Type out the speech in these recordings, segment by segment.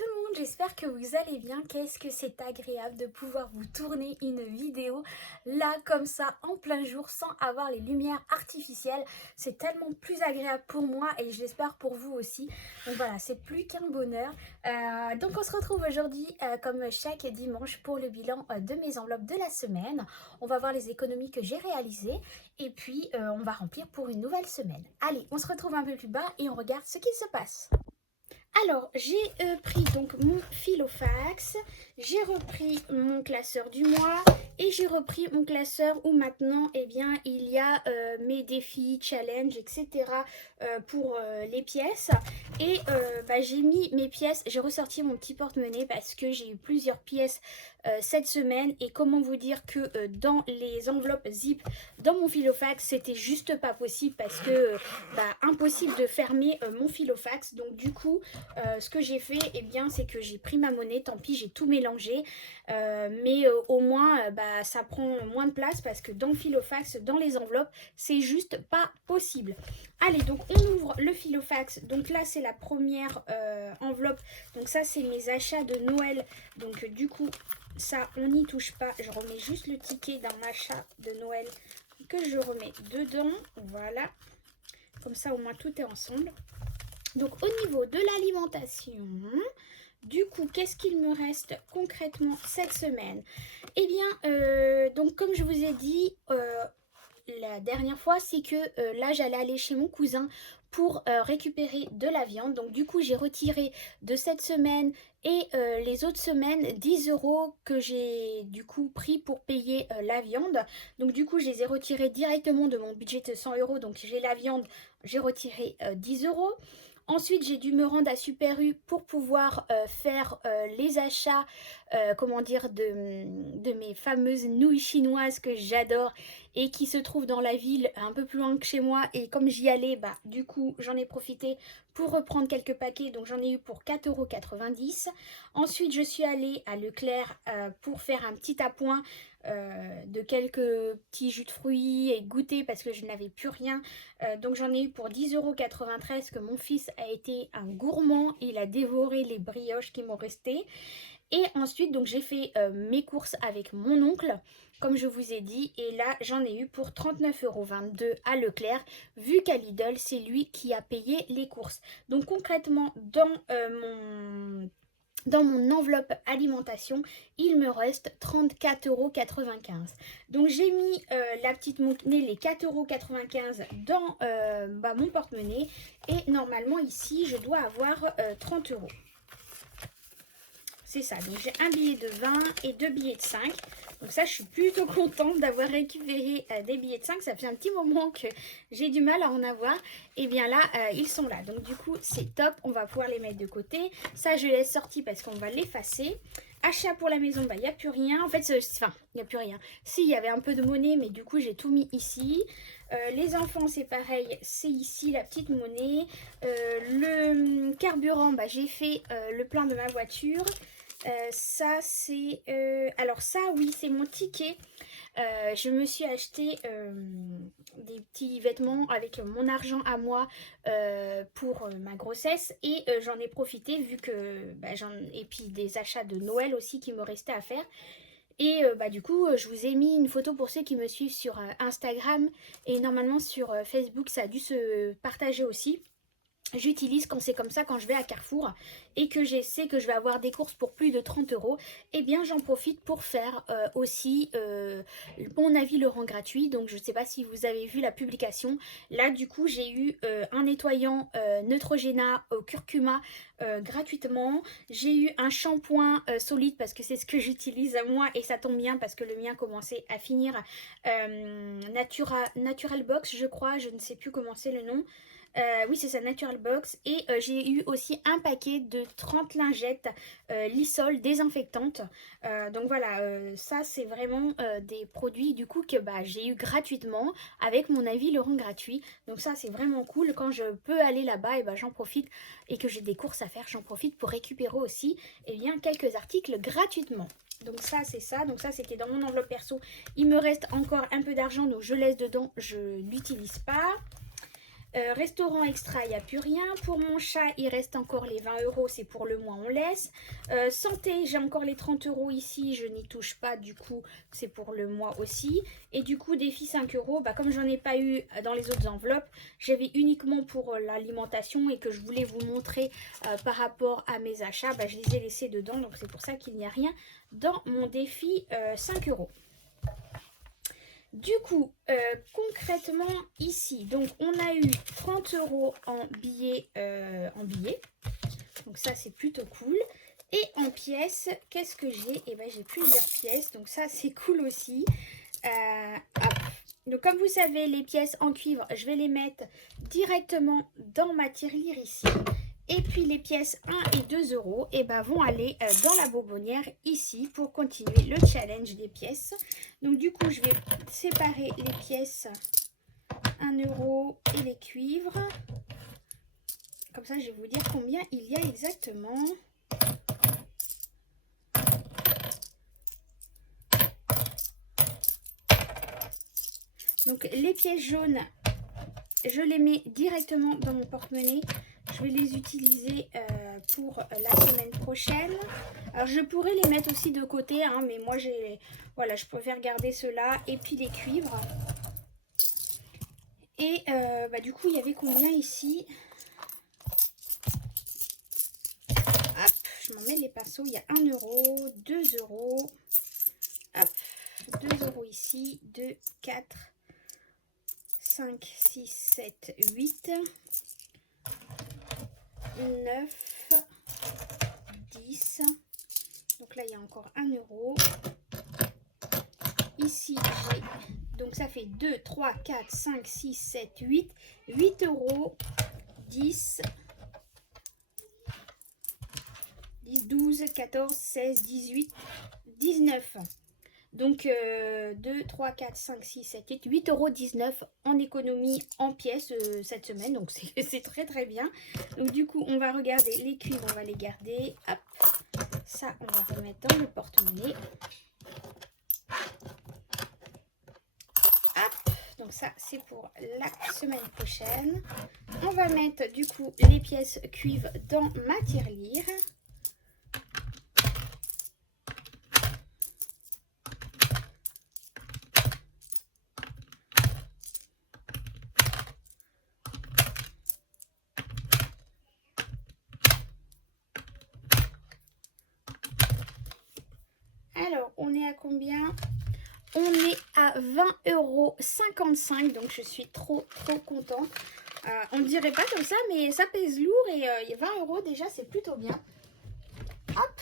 tout le monde, j'espère que vous allez bien. Qu'est-ce que c'est agréable de pouvoir vous tourner une vidéo là comme ça en plein jour sans avoir les lumières artificielles. C'est tellement plus agréable pour moi et j'espère pour vous aussi. Donc voilà, c'est plus qu'un bonheur. Donc on se retrouve aujourd'hui comme chaque dimanche pour le bilan de mes enveloppes de la semaine. On va voir les économies que j'ai réalisées et puis on va remplir pour une nouvelle semaine. Allez, on se retrouve un peu plus bas et on regarde ce qu'il se passe. Alors, j'ai pris donc mon Filofax, j'ai repris mon classeur du mois et j'ai repris mon classeur où maintenant, eh bien, il y a mes défis, challenges, etc. Pour les pièces. Et j'ai mis mes pièces, j'ai ressorti mon petit porte-monnaie parce que j'ai eu plusieurs pièces cette semaine. Et comment vous dire que dans les enveloppes zip, dans mon Filofax, c'était juste pas possible parce que impossible de fermer mon Filofax. Donc du coup, ce que j'ai fait, eh bien, c'est que j'ai pris ma monnaie, tant pis, j'ai tout mélangé, mais au moins, ça prend moins de place parce que dans le Filofax, dans les enveloppes, c'est juste pas possible. Allez, donc on ouvre le Filofax. Donc là, c'est la première enveloppe. Donc ça, c'est mes achats de Noël. Donc du coup, ça, on n'y touche pas. Je remets juste le ticket d'un achat de Noël que je remets dedans. Voilà. Comme ça, au moins, tout est ensemble. Donc au niveau de l'alimentation, du coup, qu'est-ce qu'il me reste concrètement cette semaine? Eh bien, donc comme je vous ai dit la dernière fois, c'est que là, j'allais aller chez mon cousin pour récupérer de la viande. Donc du coup, j'ai retiré de cette semaine et les autres semaines 10 € que j'ai du coup pris pour payer la viande. Donc du coup, je les ai retirés directement de mon budget de 100 €. Donc j'ai la viande, j'ai retiré 10 €. Ensuite, j'ai dû me rendre à Super U pour pouvoir faire les achats, de mes fameuses nouilles chinoises que j'adore et qui se trouvent dans la ville un peu plus loin que chez moi. Et comme j'y allais, du coup, j'en ai profité pour reprendre quelques paquets. Donc, j'en ai eu pour 4,90 €. Ensuite, je suis allée à Leclerc pour faire un petit appoint de quelques petits jus de fruits et goûter parce que je n'avais plus rien. Donc j'en ai eu pour 10,93 € que mon fils a été un gourmand. Il a dévoré les brioches qui m'ont resté. Et ensuite, donc j'ai fait mes courses avec mon oncle, comme je vous ai dit. Et là, j'en ai eu pour 39,22 € à Leclerc, vu qu'à Lidl, c'est lui qui a payé les courses. Donc concrètement, dans mon enveloppe alimentation, il me reste 34,95 €. Donc j'ai mis la petite monnaie, les 4,95 € dans mon porte-monnaie. Et normalement ici, je dois avoir 30 €. C'est ça, donc j'ai un billet de 20 et deux billets de 5. Donc ça, je suis plutôt contente d'avoir récupéré des billets de 5. Ça fait un petit moment que j'ai du mal à en avoir. Et bien là, ils sont là. Donc du coup, c'est top. On va pouvoir les mettre de côté. Ça, je laisse sorti parce qu'on va l'effacer. Achat pour la maison, il n'y a plus rien. En fait, il n'y a plus rien. Si, il y avait un peu de monnaie, mais du coup, j'ai tout mis ici. Les enfants, c'est pareil. C'est ici, la petite monnaie. Le carburant, j'ai fait le plein de ma voiture. Ça c'est alors ça oui, c'est mon ticket. Je me suis acheté des petits vêtements avec mon argent à moi pour ma grossesse. Et j'en ai profité vu que et puis des achats de Noël aussi qui me restaient à faire. Et du coup, je vous ai mis une photo pour ceux qui me suivent sur Instagram. Et normalement sur Facebook, ça a dû se partager aussi. J'utilise quand c'est comme ça, quand je vais à Carrefour et que je sais que je vais avoir des courses pour plus de 30 €, et bien j'en profite pour faire aussi mon avis le rend gratuit. Donc je ne sais pas si vous avez vu la publication. Là du coup j'ai eu un nettoyant Neutrogena au curcuma gratuitement. J'ai eu un shampoing solide parce que c'est ce que j'utilise moi et ça tombe bien parce que le mien commençait à finir. Natural Box je crois, je ne sais plus comment c'est le nom. Oui, c'est ça, Natural Box. Et j'ai eu aussi un paquet de 30 lingettes Lysol désinfectantes. Donc voilà, ça c'est vraiment des produits du coup que j'ai eu gratuitement avec mon avis le rend gratuit. Donc ça c'est vraiment cool. Quand je peux aller là-bas, et j'en profite, et que j'ai des courses à faire, j'en profite pour récupérer aussi quelques articles gratuitement. Donc ça c'est ça, donc ça c'était dans mon enveloppe perso. Il me reste encore un peu d'argent, donc je laisse dedans, je l'utilise pas. Restaurant extra, il n'y a plus rien. Pour mon chat, il reste encore les 20 euros, c'est pour le mois, on laisse. Santé, j'ai encore les 30 euros ici, je n'y touche pas, du coup, c'est pour le mois aussi. Et du coup, défi 5 euros, bah, comme j'en ai pas eu dans les autres enveloppes, j'avais uniquement pour l'alimentation et que je voulais vous montrer par rapport à mes achats, bah, je les ai laissés dedans, donc c'est pour ça qu'il n'y a rien dans mon défi 5 euros. Du coup, concrètement ici, donc on a eu 30 euros en billets, donc ça c'est plutôt cool. Et en pièces, qu'est-ce que j'ai? Eh bien j'ai plusieurs pièces, donc ça c'est cool aussi. Donc comme vous savez, les pièces en cuivre, je vais les mettre directement dans ma tirelire ici. Et puis les pièces 1 et 2 euros vont aller dans la bonbonnière ici pour continuer le challenge des pièces. Donc du coup, je vais séparer les pièces 1 euro et les cuivres. Comme ça, je vais vous dire combien il y a exactement. Donc les pièces jaunes, je les mets directement dans mon porte-monnaie. Je vais les utiliser pour la semaine prochaine. Alors je pourrais les mettre aussi de côté, hein, mais moi voilà, je préfère garder ceux-là. Et puis les cuivres. Et du coup, il y avait combien ici? Hop, je m'en mets les pinceaux. Il y a 1 euro, 2 euros. Hop, 2 euros ici, 2, 4, 5, 6, 7, 8. 9, 10. Donc là, il y a encore 1 euro. Ici, j'ai... Donc ça fait 2, 3, 4, 5, 6, 7, 8. 8 euros. 10. 10, 12, 14, 16, 18, 19. Donc 2, 3, 4, 5, 6, 7, 8, 8,19 € en économie en pièces cette semaine. Donc c'est très très bien. Donc du coup, on va regarder les cuivres, on va les garder. Hop, ça, on va remettre dans le porte-monnaie. Hop, donc ça, c'est pour la semaine prochaine. On va mettre du coup les pièces cuivres dans ma tirelire. Alors, on est à combien? On est à 20,55 €, donc je suis trop contente. On ne dirait pas comme ça, mais ça pèse lourd et 20 € déjà, c'est plutôt bien. Hop.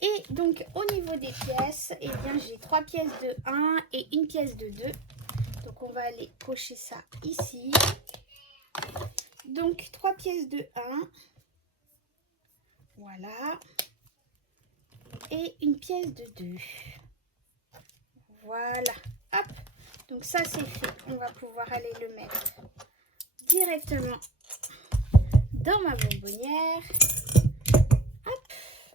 Et donc, au niveau des pièces, eh bien, j'ai 3 pièces de 1 et une pièce de 2. Donc, on va aller cocher ça ici. Donc, 3 pièces de 1. Voilà. Et une pièce de 2. Voilà. Hop. Donc, ça, c'est fait. On va pouvoir aller le mettre directement dans ma bonbonnière. Hop.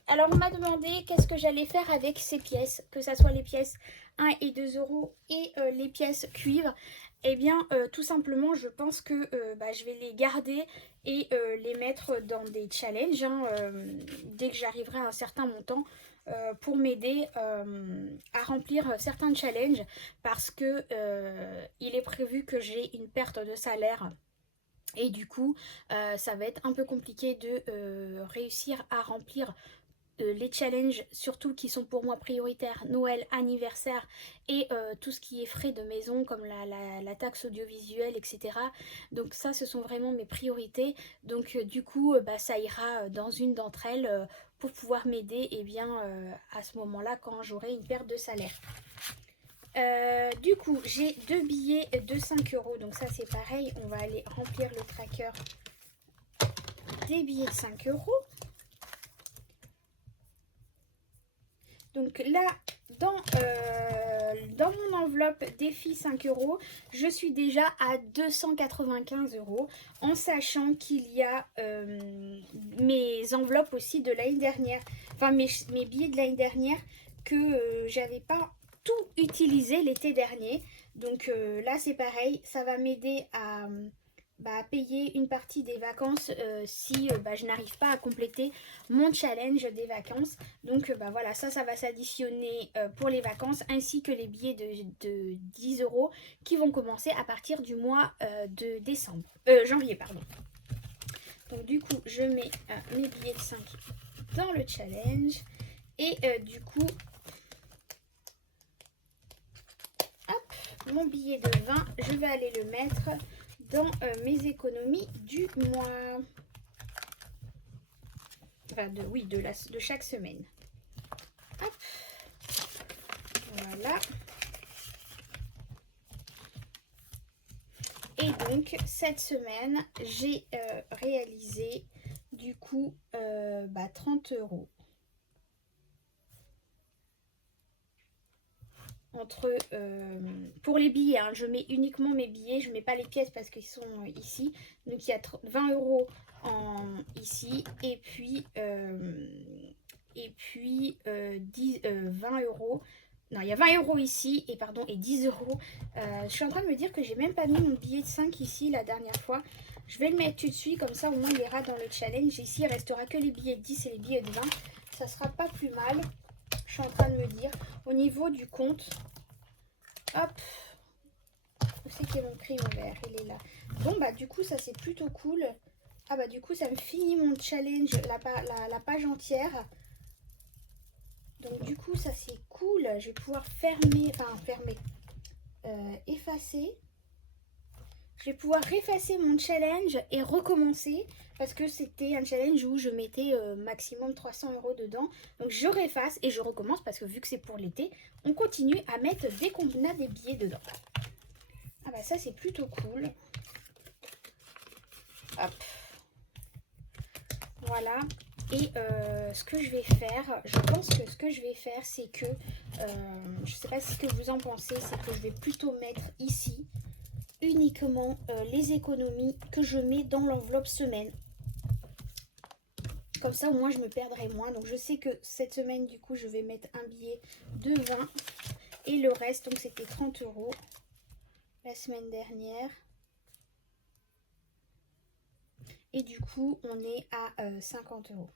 Alors, on m'a demandé qu'est-ce que j'allais faire avec ces pièces, que ce soit les pièces 1 et 2 € et les pièces cuivre. Eh bien, tout simplement, je pense que je vais les garder et les mettre dans des challenges hein, dès que j'arriverai à un certain montant pour m'aider à remplir certains challenges parce que il est prévu que j'ai une perte de salaire. Et du coup, ça va être un peu compliqué de réussir à remplir les challenges, surtout qui sont pour moi prioritaires, Noël, anniversaire et tout ce qui est frais de maison comme la taxe audiovisuelle, etc. Donc ça, ce sont vraiment mes priorités. Donc du coup, ça ira dans une d'entre elles pour pouvoir m'aider à ce moment-là quand j'aurai une perte de salaire. Du coup, j'ai 2 billets de 5 €. Donc ça, c'est pareil. On va aller remplir le tracker des billets de 5 €. Donc là, dans mon enveloppe défi 5 €, je suis déjà à 295 € en sachant qu'il y a mes enveloppes aussi de l'année dernière, enfin mes billets de l'année dernière que j'avais pas tout utilisé l'été dernier. Donc là, c'est pareil, ça va m'aider à payer une partie des vacances si je n'arrive pas à compléter mon challenge des vacances. Donc voilà, ça va s'additionner pour les vacances ainsi que les billets de 10 € qui vont commencer à partir du mois de janvier, pardon. Donc du coup, je mets mes billets de 5 dans le challenge et du coup, hop, mon billet de 20, je vais aller le mettre dans mes économies du mois. Enfin, de chaque semaine. Hop. Voilà. Et donc, cette semaine, j'ai réalisé du coup 30 €. Pour les billets, hein, je mets uniquement mes billets, je mets pas les pièces parce qu'ils sont ici. Donc il y a 20 € ici et puis 20 €. Non, il y a 20 € ici et 10 €. Je suis en train de me dire que j'ai même pas mis mon billet de 5 ici la dernière fois. Je vais le mettre tout de suite, comme ça au moins il ira dans le challenge. Ici il restera que les billets de 10 et les billets de 20. Ça sera pas plus mal. Je suis en train de me dire, au niveau du compte, hop, où c'est qu'il y a mon crayon vert? Il est là. Bon, du coup, ça c'est plutôt cool. Ah, du coup, ça me finit mon challenge, la page entière. Donc, du coup, ça c'est cool. Je vais pouvoir effacer. Je vais pouvoir effacer mon challenge et recommencer parce que c'était un challenge où je mettais maximum 300 € dedans. Donc je réefface et je recommence parce que vu que c'est pour l'été, on continue à mettre dès qu'on a des billets dedans. Ah ça c'est plutôt cool. Hop. Voilà. Et ce que je vais faire, je pense que ce que je vais faire, c'est que, je sais pas ce que vous en pensez, c'est que je vais plutôt mettre ici uniquement les économies que je mets dans l'enveloppe semaine. Comme ça, au moins, je me perdrai moins. Donc, je sais que cette semaine, du coup, je vais mettre un billet de 20 et le reste, donc c'était 30 € la semaine dernière. Et du coup, on est à 50 €.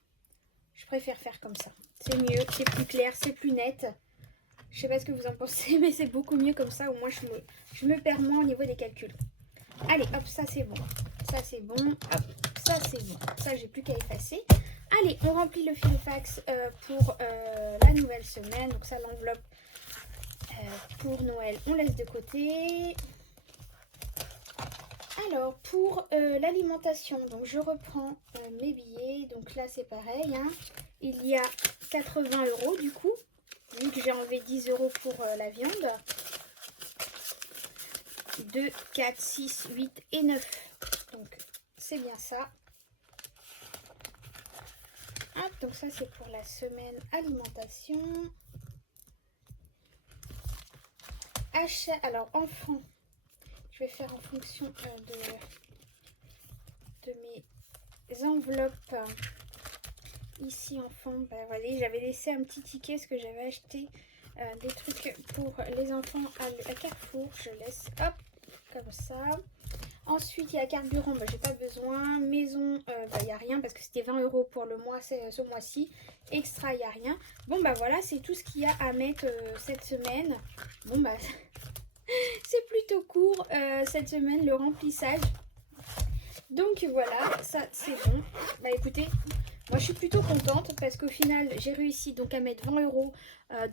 Je préfère faire comme ça. C'est mieux, c'est plus clair, c'est plus net. Je sais pas ce que vous en pensez, mais c'est beaucoup mieux comme ça. Au moins, je me perds moins au niveau des calculs. Allez, hop, ça c'est bon. Ça c'est bon. Hop, ça c'est bon. Ça, j'ai plus qu'à effacer. Allez, on remplit le Filofax pour la nouvelle semaine. Donc ça, l'enveloppe pour Noël, on laisse de côté. Alors, pour l'alimentation, donc je reprends mes billets. Donc là, c'est pareil. Hein. Il y a 80 € du coup, vu que j'ai enlevé 10 € pour la viande. 2, 4, 6, 8 et 9. Donc, c'est bien ça. Hop, donc ça, c'est pour la semaine alimentation. Achat, alors, enfant. Je vais faire en fonction de mes enveloppes. Ici, enfant, voilà, j'avais laissé un petit ticket parce que j'avais acheté des trucs pour les enfants à Carrefour. Je laisse, hop, comme ça. Ensuite, il y a carburant, j'ai pas besoin. Maison, il n'y a rien parce que c'était 20 € pour le mois, ce mois-ci. Extra, il n'y a rien. Bon, voilà, c'est tout ce qu'il y a à mettre cette semaine. Bon, c'est plutôt court cette semaine, le remplissage. Donc voilà, ça c'est bon. Écoutez, moi je suis plutôt contente parce qu'au final j'ai réussi donc à mettre 20 €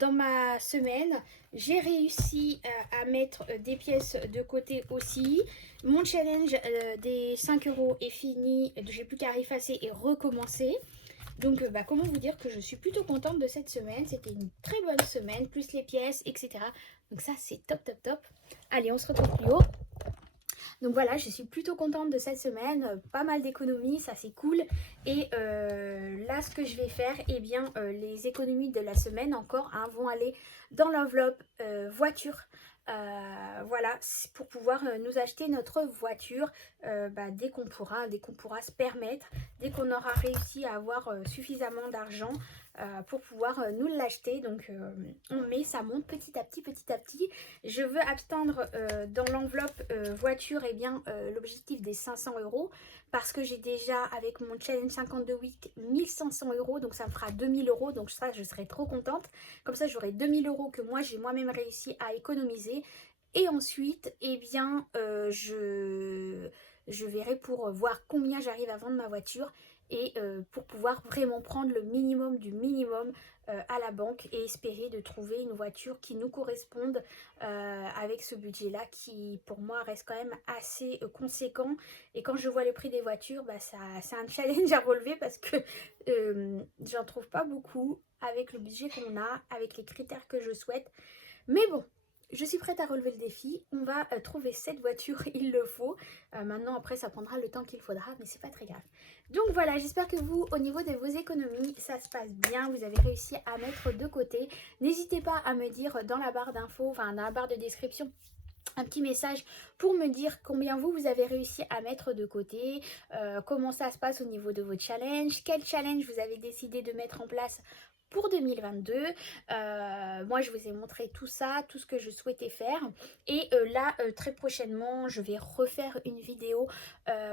dans ma semaine. J'ai réussi à mettre des pièces de côté aussi. Mon challenge des 5 € est fini. J'ai plus qu'à effacer et recommencer. Donc comment vous dire que je suis plutôt contente de cette semaine. C'était une très bonne semaine, plus les pièces, etc. Donc ça c'est top top top. Allez, on se retrouve plus haut. Donc voilà, je suis plutôt contente de cette semaine, pas mal d'économies, ça c'est cool. Et là, ce que je vais faire, les économies de la semaine encore vont aller dans l'enveloppe voiture. Voilà, pour pouvoir nous acheter notre voiture dès qu'on pourra se permettre, dès qu'on aura réussi à avoir suffisamment d'argent. pour pouvoir nous l'acheter. Donc ça monte petit à petit, petit à petit. Je veux atteindre dans l'enveloppe voiture l'objectif des 500 euros parce que j'ai déjà avec mon challenge 52 week 1500 euros, donc ça me fera 2000 euros, donc ça je serai trop contente. Comme ça j'aurai 2000 euros que moi j'ai moi-même réussi à économiser. Et ensuite, je verrai pour voir combien j'arrive à vendre ma voiture et pour pouvoir vraiment prendre le minimum du minimum à la banque et espérer de trouver une voiture qui nous corresponde avec ce budget-là qui pour moi reste quand même assez conséquent. Et quand je vois le prix des voitures, c'est un challenge à relever parce que j'en trouve pas beaucoup avec le budget qu'on a, avec les critères que je souhaite. Mais bon, je suis prête à relever le défi. On va trouver cette voiture, il le faut. Maintenant, après, ça prendra le temps qu'il faudra, mais c'est pas très grave. Donc voilà, j'espère que vous, au niveau de vos économies, ça se passe bien. Vous avez réussi à mettre de côté. N'hésitez pas à me dire dans la barre d'infos, enfin dans la barre de description, un petit message pour me dire combien vous avez réussi à mettre de côté, comment ça se passe au niveau de vos challenges, quel challenge vous avez décidé de mettre en place pour 2022. Moi je vous ai montré tout ça, tout ce que je souhaitais faire et là très prochainement je vais refaire une vidéo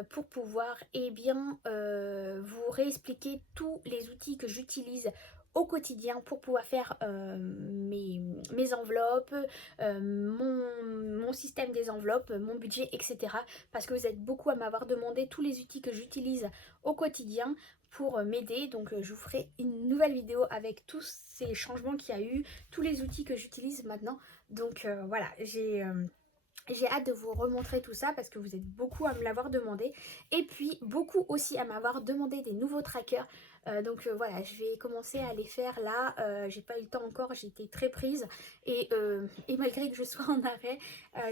pour pouvoir vous réexpliquer tous les outils que j'utilise au quotidien pour pouvoir faire mes enveloppes, mon système des enveloppes, mon budget, etc. Parce que vous êtes beaucoup à m'avoir demandé tous les outils que j'utilise au quotidien pour m'aider. Donc je vous ferai une nouvelle vidéo avec tous ces changements qu'il y a eu, tous les outils que j'utilise maintenant. Donc voilà, j'ai hâte de vous remontrer tout ça parce que vous êtes beaucoup à me l'avoir demandé. Et puis beaucoup aussi à m'avoir demandé des nouveaux trackers. Voilà, je vais commencer à les faire là. J'ai pas eu le temps encore, j'ai été très prise. Et malgré que je sois en arrêt,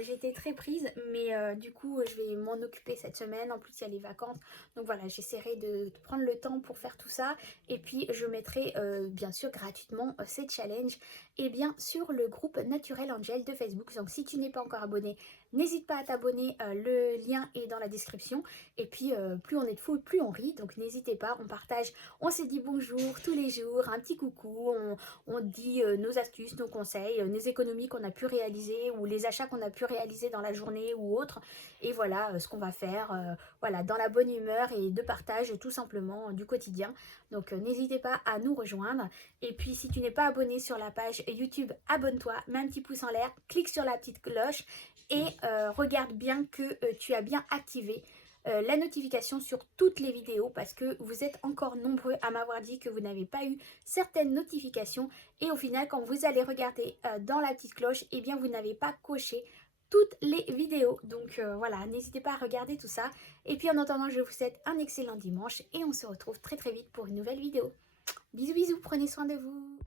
j'ai été très prise. Mais du coup, je vais m'en occuper cette semaine. En plus, il y a les vacances. Donc voilà, j'essaierai de prendre le temps pour faire tout ça. Et puis, je mettrai bien sûr gratuitement ces challenges sur le groupe Naturel Angel de Facebook. Donc si tu n'es pas encore abonné, n'hésite pas à t'abonner, le lien est dans la description. Et puis plus on est de fous, plus on rit, donc n'hésitez pas, on partage, on se dit bonjour tous les jours, un petit coucou, on dit nos astuces, nos conseils, nos économies qu'on a pu réaliser ou les achats qu'on a pu réaliser dans la journée ou autre. Et voilà ce qu'on va faire, voilà, dans la bonne humeur et de partage tout simplement du quotidien. Donc n'hésitez pas à nous rejoindre. Et puis si tu n'es pas abonné sur la page YouTube, abonne-toi, mets un petit pouce en l'air, clique sur la petite cloche et regarde bien que tu as bien activé la notification sur toutes les vidéos parce que vous êtes encore nombreux à m'avoir dit que vous n'avez pas eu certaines notifications et au final quand vous allez regarder dans la petite cloche, eh bien vous n'avez pas coché toutes les vidéos. Donc voilà, n'hésitez pas à regarder tout ça. Et puis en attendant, je vous souhaite un excellent dimanche et on se retrouve très très vite pour une nouvelle vidéo. Bisous bisous, prenez soin de vous.